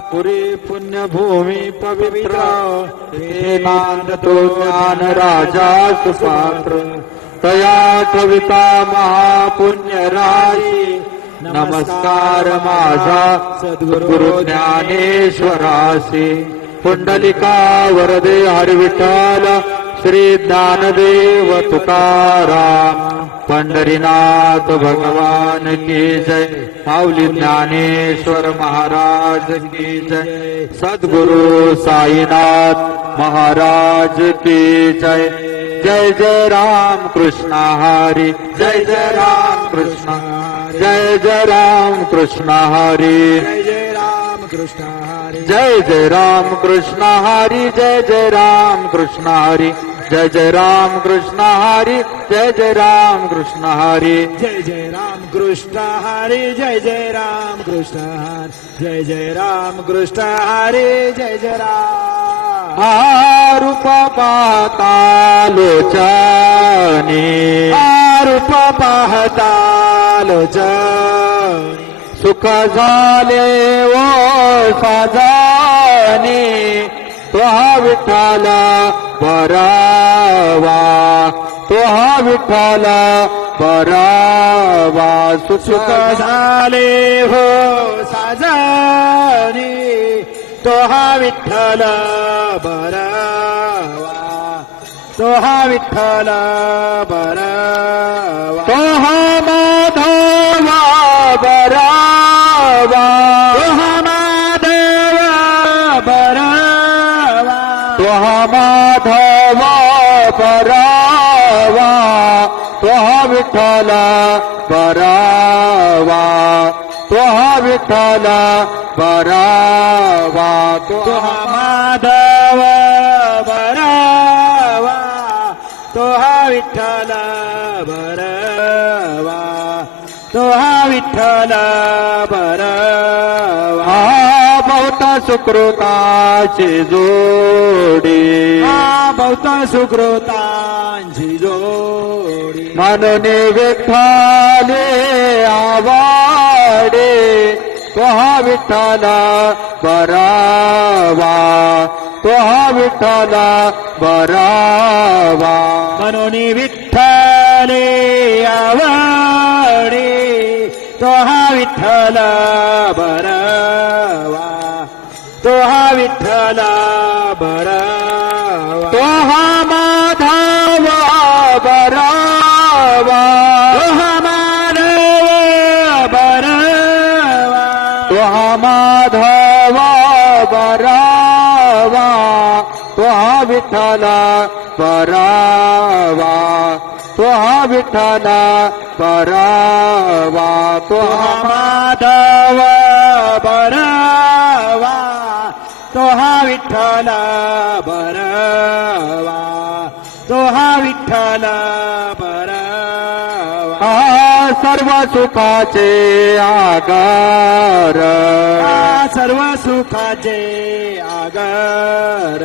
पुरी पुण्यभूमी पवित्र। ते नांदतो ज्ञान राजा सुपात्र तया कविता महापुण्यरायी नमस्कार माझा सद्गुरु ज्ञानेश्वरासी पुंडलिका वरदे हरिविठ्ठल। श्री ज्ञानदेव तुकाराम पंढरीनाथ भगवान की जय। माऊली ज्ञानेश्वर महाराज की जय। सद्गुरु साईनाथ महाराज की जय। जय जय राम कृष्ण हरी जय जय राम कृष्ण जय जय राम कृष्ण हरी। जय जय राम कृष्ण हरी। जय जय राम कृष्ण हरी जय जय राम कृष्ण हरी। जय जय राम कृष्ण हरी जय जय राम कृष्ण हरी। जय जय राम कृष्ण हरी जय जय राम कृष्ण हरी जय जय राम कृष्ण हरी जय जय राम। आरूप पाहता लोचनी रूप पाहता लोचनी सुख झाले ओ साजानी तो विठ्ठल परावा तोहा विठ्ठला परावा सुख झाले हो साजारी तोहा विठ्ठला बरावा तोहा विठ्ठला बरावा. तोहा माधवा बरावा त्वः माधवा परावा त्वः विठ्ठल परावा त्वः विठ्ठल परावा त्वः माधव परावा त्वः विठ्ठल परावा त्वः विठ्ठल परावा बहुत सुकृताची जोडी. बहुत सुकृतांची जोडी. म्हणून विठ्ठले आवाडे तो हा विठ्ठल बरावा तो हा विठ्ठल बरावा. म्हणून विठ्ठले आवडे तो हा विठ्ठल बरावा. तोहा विठ्ठला बरावा तोहा माधावा बरावा तोहा माधव बरावा तोहा माधवा बरावा तोहा विठ्ठला बरावा तोहा विठ्ठला बरावा तोहा माधव बरा विठ्ठल बरावा तो हा विठ्ठल बरावा सर्व सुखाचे आगार. सर्व सुखाचे आगर.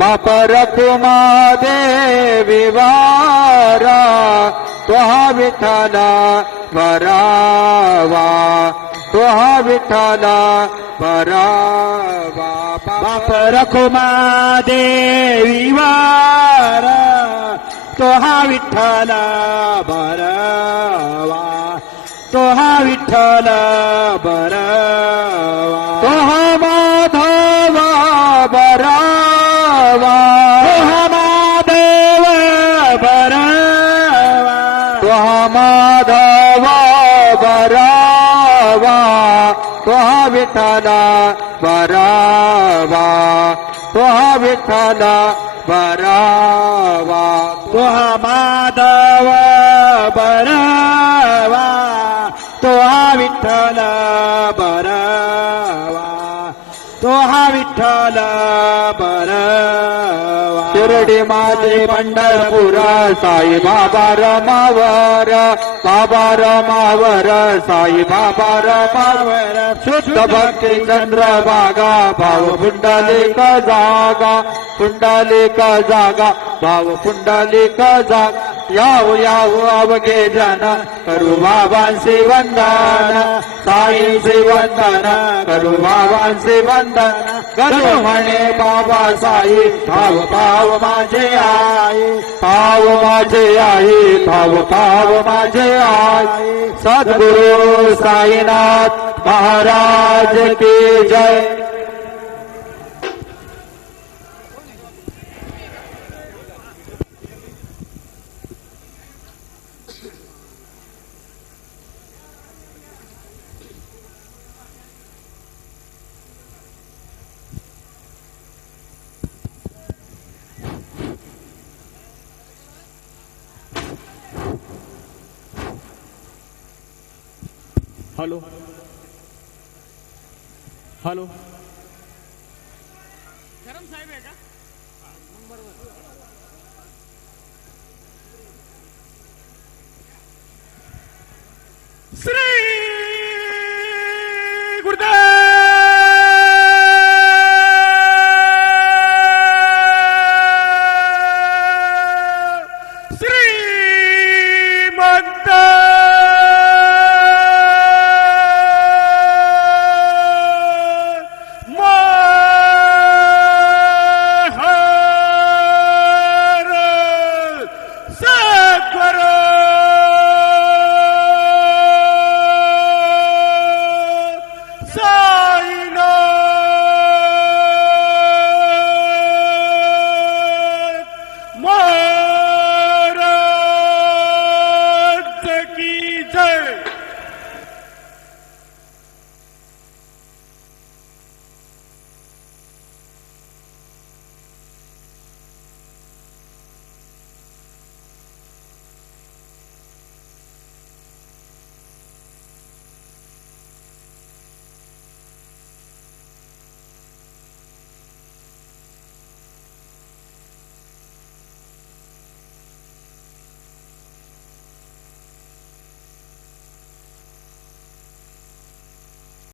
बाप रकुमा देवी वारा तो हा विठ्ठल बरावा विठला परा बाप रखुमा देवी वार। तोहा विठला बरवा तोहा विठला बरवा तोहा माधवा बरवा तोहा माधव बरवा तोहा माधव तुह विठला बरावा तुह विठला बरावा तुह माधव बरा हा विठ्ठल बरावा. शिर्डी माझे पंढरपूर साई बाबा रमावर बाबा रमावर साई बाबा रमावर. शुद्ध भक्ती चंद्रभागा भाव पुंडलिक जागा पुंडलिक जागा भाव पुंडलिक जागा. याहू याहू अवघे जन करू बाबांचे वंदन. साईंचे वंदन करू बाबांचे वंदन. करू. म्हणे बाबा साई भाव भाव माझे आई. भाव माझे आई भाव भाव माझे आई. सद्गुरु साईनाथ महाराज की जय. હલો હલો ગરમ સાહેબ હે કા નંબર 1 Three!